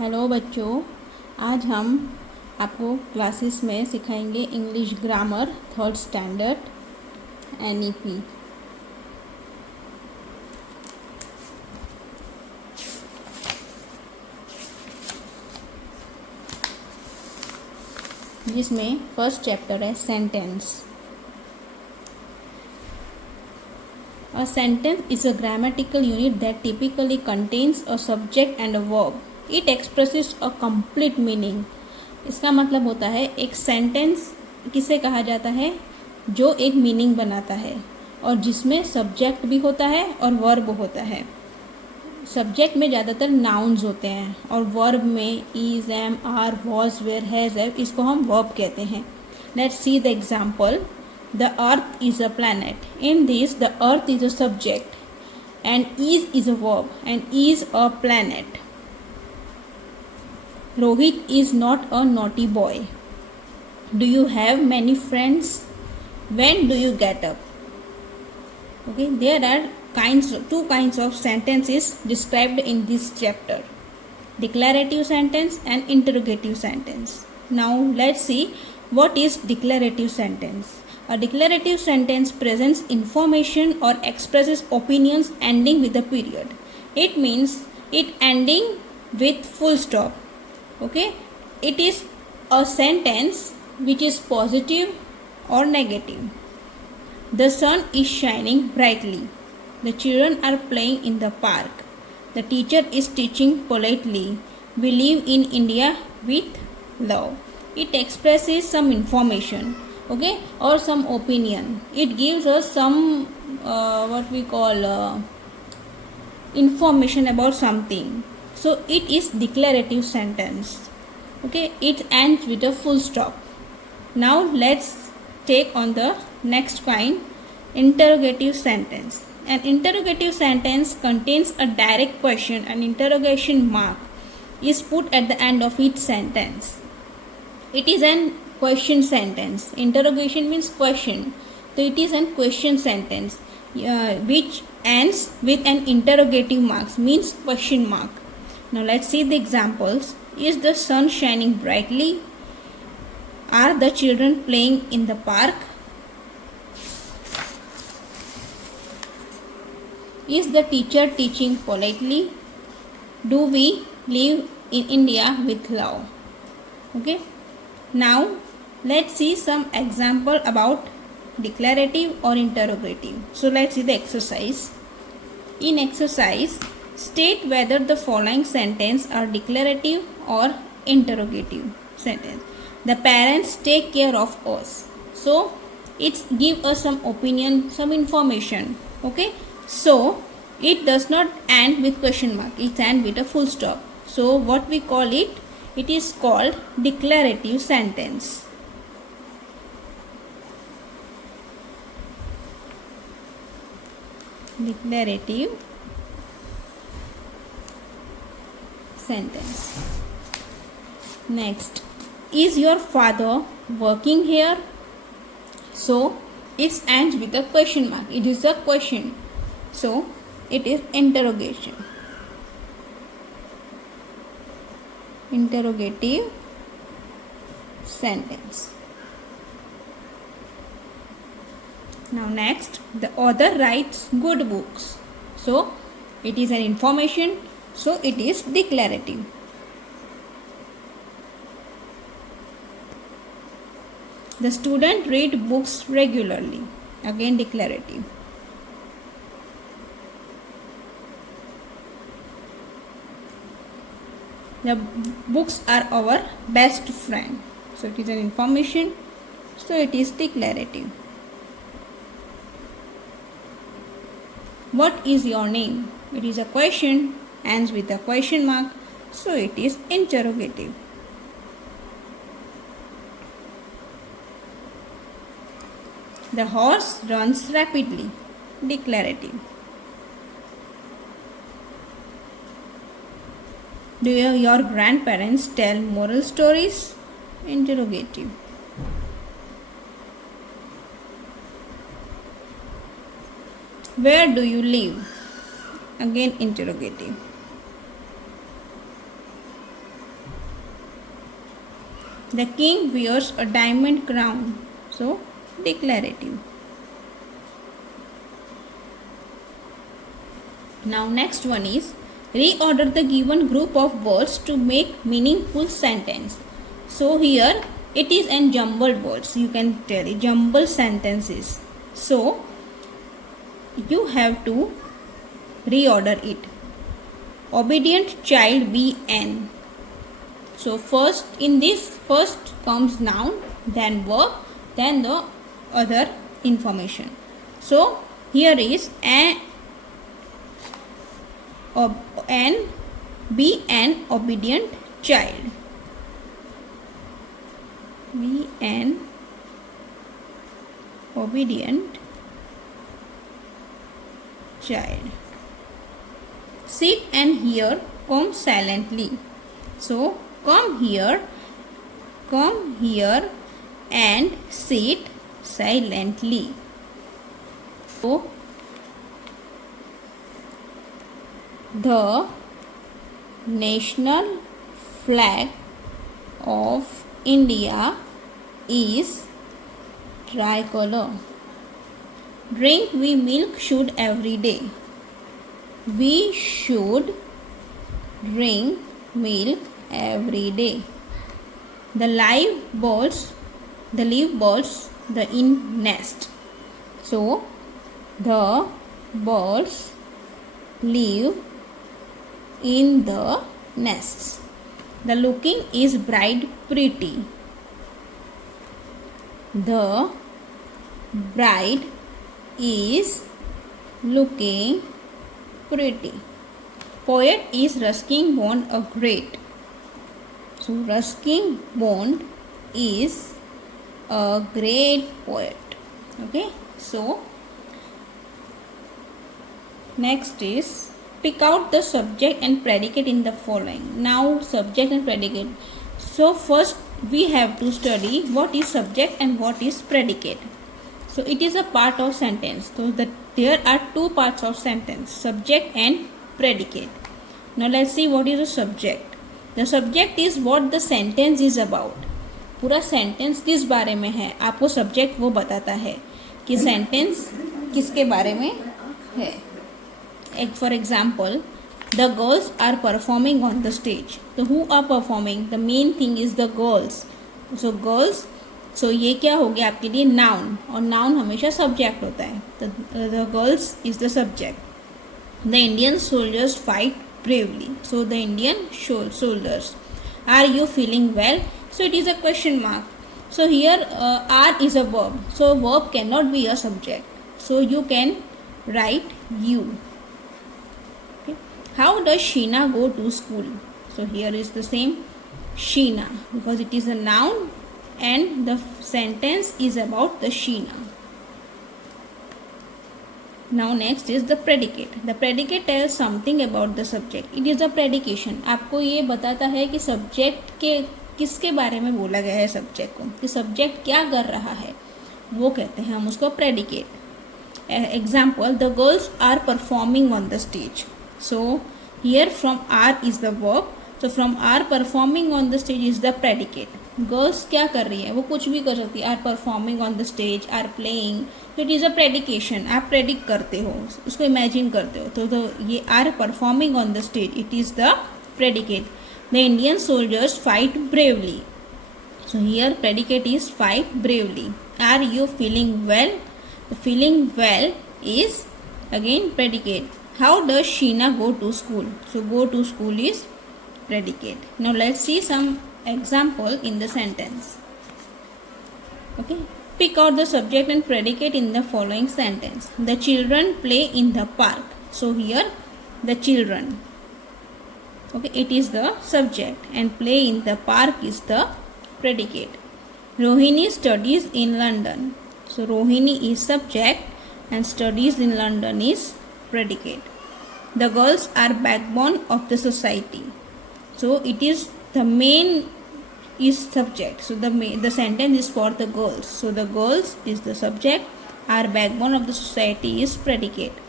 Hello बच्चों, आज हम आपको क्लासेस में सिखाएंगे English grammar third standard NEP. जिसमें फर्स्ट चैप्टर है sentence. A sentence is a grammatical unit that typically contains a subject and a verb. It expresses a complete meaning. इसका मतलब होता है एक सेंटेंस किसे कहा जाता है, जो एक मीनिंग बनाता है और जिसमें सब्जेक्ट भी होता है और वर्ब होता है। सब्जेक्ट में ज़्यादातर नाउन्स होते हैं और वर्ब में is, am, are, was, were, has, have, इसको हम वर्ब कहते हैं। Let's see the example. The earth is a planet. In this, the earth is a subject and is a verb and is a planet. Rohit is not a naughty boy. Do you have many friends? When do you get up? Okay, there are two kinds of sentences described in this chapter: declarative sentence and interrogative sentence. Now let's see what is declarative sentence. A declarative sentence presents information or expresses opinions ending with a period. It means it ending with full stop. Okay, it is a sentence which is positive or negative. The sun is shining brightly. The children are playing in the park. The teacher is teaching politely. We live in India with love. It expresses some information, okay, or some opinion. It gives us some what we call information about something. So it is declarative sentence. Okay, it ends with a full stop. Now let's take on the next kind, interrogative sentence. An interrogative sentence contains a direct question. An interrogation mark is put at the end of each sentence. It is an question sentence. Interrogation means question, so it is a question sentence which ends with an interrogative mark, means question mark. Now let's see the examples. Is the sun shining brightly? Are the children playing in the park? Is the teacher teaching politely? Do we live in India with love? Okay, now let's see some example about declarative or interrogative. So let's see the exercise. In exercise, state whether the following sentence are declarative or interrogative sentence. The parents take care of us. So it's give us some opinion, some information. Okay, so it does not end with question mark, it ends with a full stop. So what we call it, it is called declarative sentence. Declarative sentence. Next, is your father working here? So it ends with a question mark, it is a question, so it is interrogation. Interrogative sentence. Now next, the author writes good books. So it is an information, so it is declarative. The student read books regularly. Again declarative. The books are our best friend. So it is an information, so it is declarative. What is your name? It is a question, ends with a question mark, so it is interrogative. The horse runs rapidly. Declarative. Do your grandparents tell moral stories? Interrogative. Where do you live? Again interrogative. The king wears a diamond crown. So declarative. Now next one is reorder the given group of words to make meaningful sentence. So here it is in jumbled words. You can tell it jumbled sentences. So you have to reorder it. Obedient child be an. So first comes noun, then verb, then the other information. So here is an be an obedient child. Be an obedient child. Sit and hear, come silently. So come here and sit silently. So the national flag of India is tricolor. Drink we milk should every day. We should drink milk every day. The leaf birds, the in nest. So the birds live in the nests. The looking is bride pretty. The bride is looking pretty. Poet is Ruskin Bond a great. So Ruskin Bond is a great poet. Okay. So next is pick out the subject and predicate in the following. Now subject and predicate. So first we have to study what is subject and what is predicate. So it is a part of sentence. So there are two parts of sentence, subject and predicate. Now let's see what is the subject. The subject is what the sentence is about. पूरा sentence किस बारे में है, आपको subject वो बताता है कि सेंटेंस किसके बारे में है. For example, the girls are performing on the stage. So who are performing? The main thing is the girls. So girls. So ये क्या हो गया आपके लिए noun, और noun हमेशा subject होता है. The girls is the subject. The Indian soldiers fight bravely. So the Indian soldiers. Are you feeling well? So it is a question mark. So here are is a verb. So verb cannot be a subject. So you can write you. Okay. How does Sheena go to school? So here is the same Sheena, because it is a noun and the sentence is about the Sheena. Now next is the predicate. The predicate tells something about the subject. It is a predication. आपको ये बताता है कि subject के किसके बारे में बोला गया है सब्जेक्ट को, कि सब्जेक्ट क्या कर रहा है, वो कहते हैं हम उसको predicate. Example, the girls are performing on the stage. So here from are is the verb. So from are performing on the stage is the predicate. Girls क्या कर रही है, वो कुछ भी कर सकती है. Are performing on the stage, are playing. तो इट इज़ अ प्रेडिकेशन. आप प्रेडिक्ट करते हो, उसको इमेजिन करते हो. तो ये are performing on the stage, it is the predicate. The Indian soldiers fight bravely. So here predicate is fight bravely. Are you feeling well? The feeling well is again predicate. How does Sheena go to school? So go to school is predicate. Now let's see some example in the sentence. Okay. Pick out the subject and predicate in the following sentence. The children play in the park. So here the children. Okay, it is the subject and play in the park is the predicate. Rohini studies in London. So Rohini is subject and studies in London is predicate. The girls are backbone of the society. So it is the main is subject. So the sentence is for the girls. So the girls is the subject. Are backbone of the society is predicate.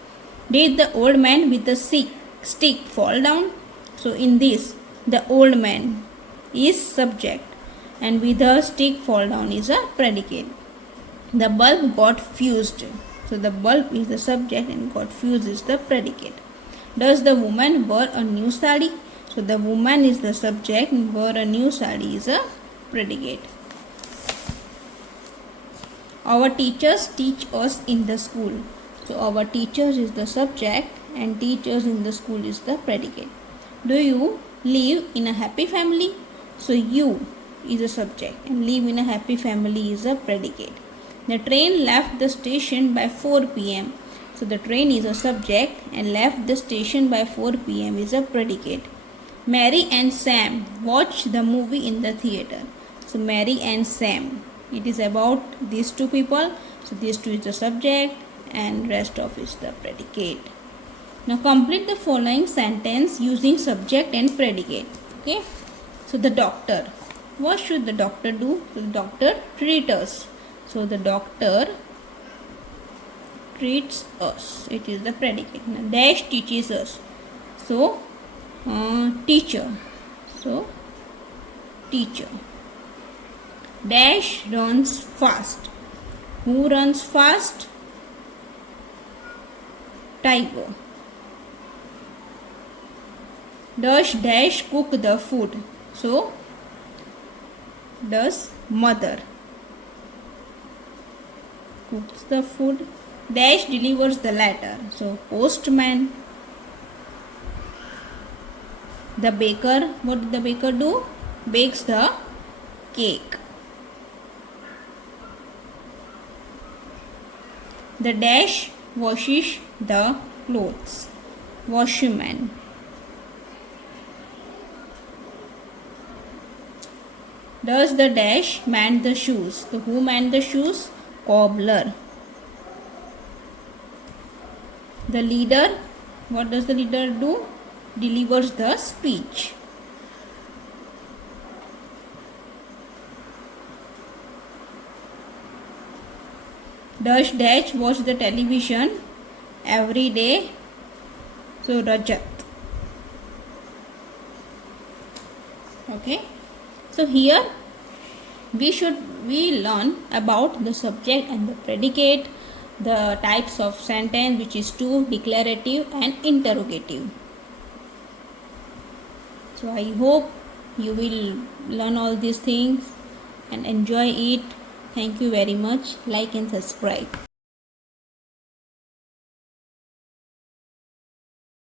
Did the old man with the stick fall down? So in this, the old man is subject and with a stick fall down is a predicate. The bulb got fused. So the bulb is the subject and got fused is the predicate. Does the woman wear a new sari? So the woman is the subject and wear a new sari is a predicate. Our teachers teach us in the school. So our teachers is the subject and teachers in the school is the predicate. Do you live in a happy family? So you is a subject and live in a happy family is a predicate. The train left the station by 4 p.m. So the train is a subject and left the station by 4 p.m. is a predicate. Mary and Sam watched the movie in the theater. So Mary and Sam, it is about these two people. So these two is the subject and rest of is the predicate. Now complete the following sentence using subject and predicate. Okay. So the doctor. What should the doctor do? So the doctor treat us. So the doctor treats us. It is the predicate. Now dash teaches us. So teacher. So teacher. Dash runs fast. Who runs fast? Tiger. Does dash cook the food? So does mother cooks the food. Dash delivers the letter. So postman. The baker, what did the baker do? Bakes the cake. The dash washes the clothes. Washerman. Does the dash mend the shoes? So who mend the shoes? Cobbler. The leader, what does the leader do? Delivers the speech. Does dash watch the television every day? So Rajat. Okay. So here we learn about the subject and the predicate, the types of sentence which is to declarative and interrogative. So I hope you will learn all these things and enjoy it. Thank you very much. Like and subscribe.